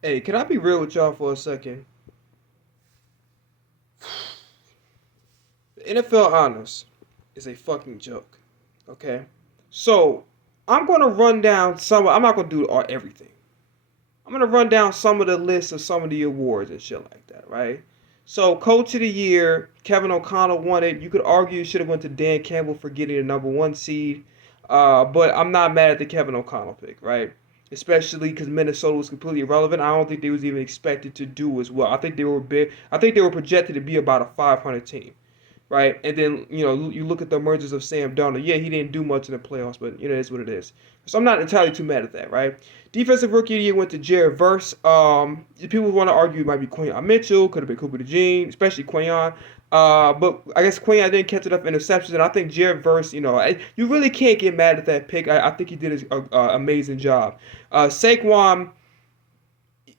Hey, can I be real with y'all for a second? The NFL honors is a fucking joke. Okay? So, I'm going to run down I'm not going to do everything. I'm going to run down some of the lists of some of the awards and shit like that, right? So, Coach of the Year, Kevin O'Connell won it. You could argue it should have went to Dan Campbell for getting the number one seed. But I'm not mad at the Kevin O'Connell pick, right? Especially because Minnesota was completely irrelevant. I don't think they was even expected to do as well. I think they were big. I think they were projected to be about a 500 team, right? And then you look at the emergence of Sam Darnold. Yeah, he didn't do much in the playoffs, but it is what it is. So I'm not entirely too mad at that, right? Defensive Rookie of the Year went to Jared Verse. People want to argue it might be Quinyon Mitchell, could have been Cooper DeJean, especially Quinyon. But I guess Quinyon didn't catch enough interceptions, and I think Jared Verse, you really can't get mad at that pick. I think he did an amazing job. Saquon,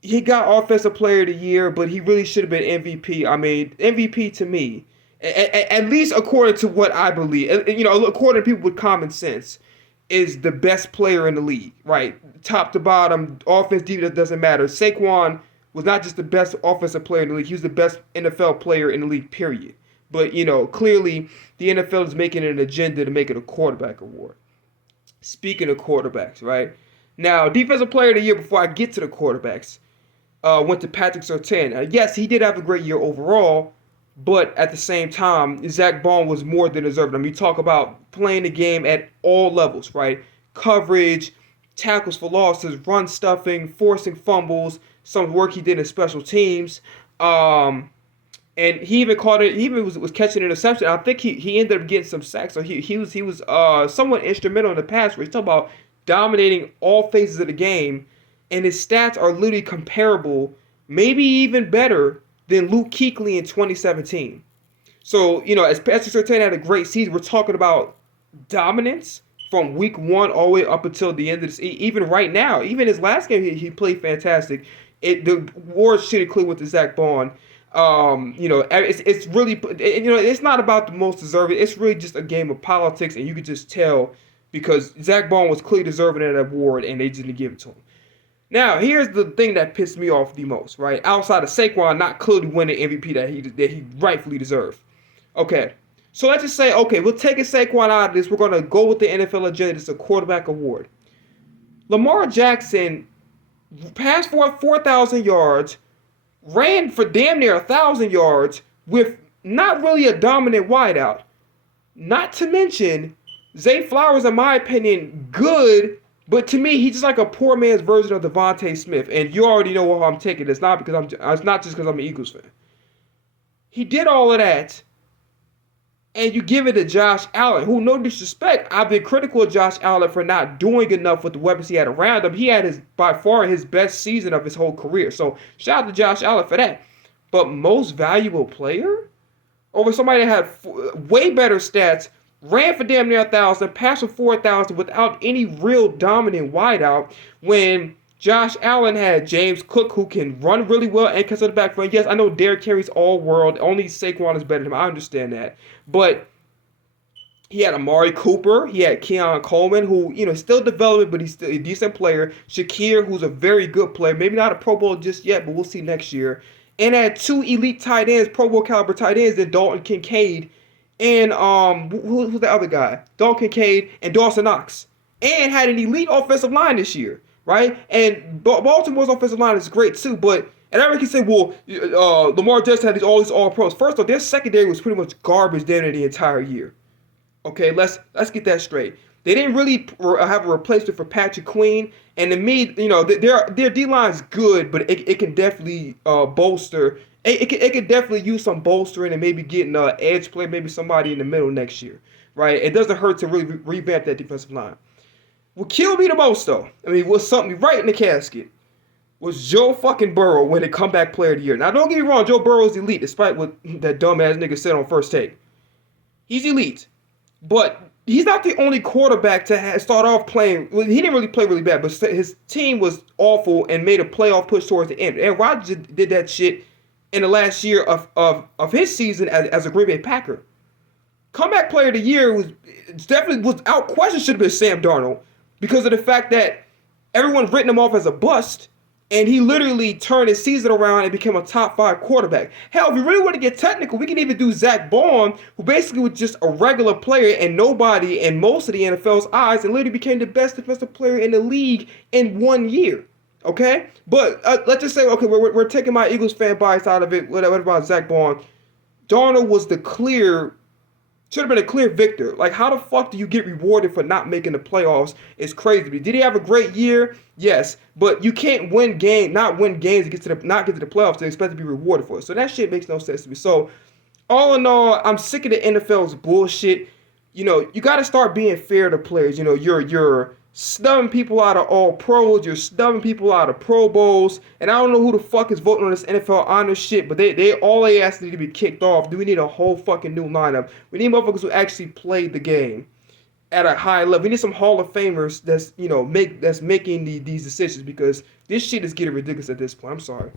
he got Offensive Player of the Year, but he really should have been MVP. I mean, MVP to me, at least according to what I believe, according to people with common sense, is the best player in the league, right? Top to bottom, offense, defense, doesn't matter. Saquon was not just the best offensive player in the league, he was the best NFL player in the league, period. But, clearly the NFL is making an agenda to make it a quarterback award. Speaking of quarterbacks, right? Now, Defensive Player of the Year, before I get to the quarterbacks, went to Patrick Surtain. Yes, he did have a great year overall, but at the same time, Zach Bond was more than deserving. I mean, you talk about playing the game at all levels, right? Coverage, tackles for losses, run stuffing, forcing fumbles, some work he did in special teams. And he even caught it. He even was catching an interception. I think he ended up getting some sacks. So he was somewhat instrumental in the pass. Where he's talking about dominating all phases of the game, and his stats are literally comparable, maybe even better than Luke Kuechly in 2017. So as Patrick Surtain had a great season, we're talking about dominance from week one all the way up until the end of this. Even right now, even his last game, he played fantastic. The war should have cleared with the Zach Bond. It's really it's not about the most deserving. It's really just a game of politics, and you could just tell because Zach Bond was clearly deserving of that award, and they didn't give it to him. Now, here's the thing that pissed me off the most, right? Outside of Saquon not clearly winning MVP that he rightfully deserved. Okay, so let's just say, okay, we're taking Saquon out of this. We're gonna go with the NFL agenda. It's a quarterback award. Lamar Jackson passed for 4,000 yards, ran for damn near 1,000 yards with not really a dominant wideout. Not to mention, Zay Flowers, in my opinion, good, but to me, he's just like a poor man's version of Devontae Smith. And you already know where I'm taking this. It's not just because I'm an Eagles fan. He did all of that, and you give it to Josh Allen, who, no disrespect, I've been critical of Josh Allen for not doing enough with the weapons he had around him. He had by far his best season of his whole career. So shout out to Josh Allen for that. But most valuable player over somebody that had way better stats, ran for damn near 1,000, passed for 4,000 without any real dominant wideout. When Josh Allen had James Cook, who can run really well and catch the backfield. Yes, I know Derrick Henry's all world. Only Saquon is better than him. I understand that. But he had Amari Cooper. He had Keon Coleman, who, still developing, but he's still a decent player. Shakir, who's a very good player. Maybe not a Pro Bowl just yet, but we'll see next year. And had two elite tight ends, Pro Bowl caliber tight ends, in Dalton Kincaid and who's the other guy? Dalton Kincaid and Dawson Knox. And had an elite offensive line this year, right? And Baltimore's offensive line is great too, but and everyone can say, well, Lamar Jackson had all these all pros. First off, their secondary was pretty much garbage there the entire year. Okay, let's get that straight. They didn't really have a replacement for Patrick Queen, and to me, their D line's good, but it can definitely bolster. It can definitely use some bolstering and maybe getting an edge play, maybe somebody in the middle next year, right? It doesn't hurt to really revamp that defensive line. What killed me the most, though, was something right in the casket, was Joe fucking Burrow when the comeback player of the year. Now, don't get me wrong, Joe Burrow's elite, despite what that dumbass nigga said on First Take. He's elite. But he's not the only quarterback to start off playing. Well, he didn't really play really bad, but his team was awful and made a playoff push towards the end. Aaron Rodgers did that shit in the last year of his season as a Green Bay Packer. Comeback player of the year was definitely without question should have been Sam Darnold because of the fact that everyone's written him off as a bust. And he literally turned his season around and became a top 5 quarterback. Hell, if you really want to get technical, we can even do Zach Baun, who basically was just a regular player and nobody in most of the NFL's eyes, and literally became the best defensive player in the league in 1 year. Okay? But let's just say, okay, we're taking my Eagles fan bias out of it. What about Zach Baun? Darnold was should have been a clear victor. Like, how the fuck do you get rewarded for not making the playoffs? It's crazy. Did he have a great year? Yes, but you can't not win games to not get to the playoffs and expect to be rewarded for it. So that shit makes no sense to me. So, all in all, I'm sick of the NFL's bullshit. You got to start being fair to players. You're snubbing people out of all pros. You're snubbing people out of Pro Bowls. And I don't know who the fuck is voting on this NFL honor shit, but they asked need to be kicked off. Do we need a whole fucking new lineup? We need motherfuckers who actually played the game at a high level. We need some Hall of Famers that's making these decisions, because this shit is getting ridiculous at this point. I'm sorry.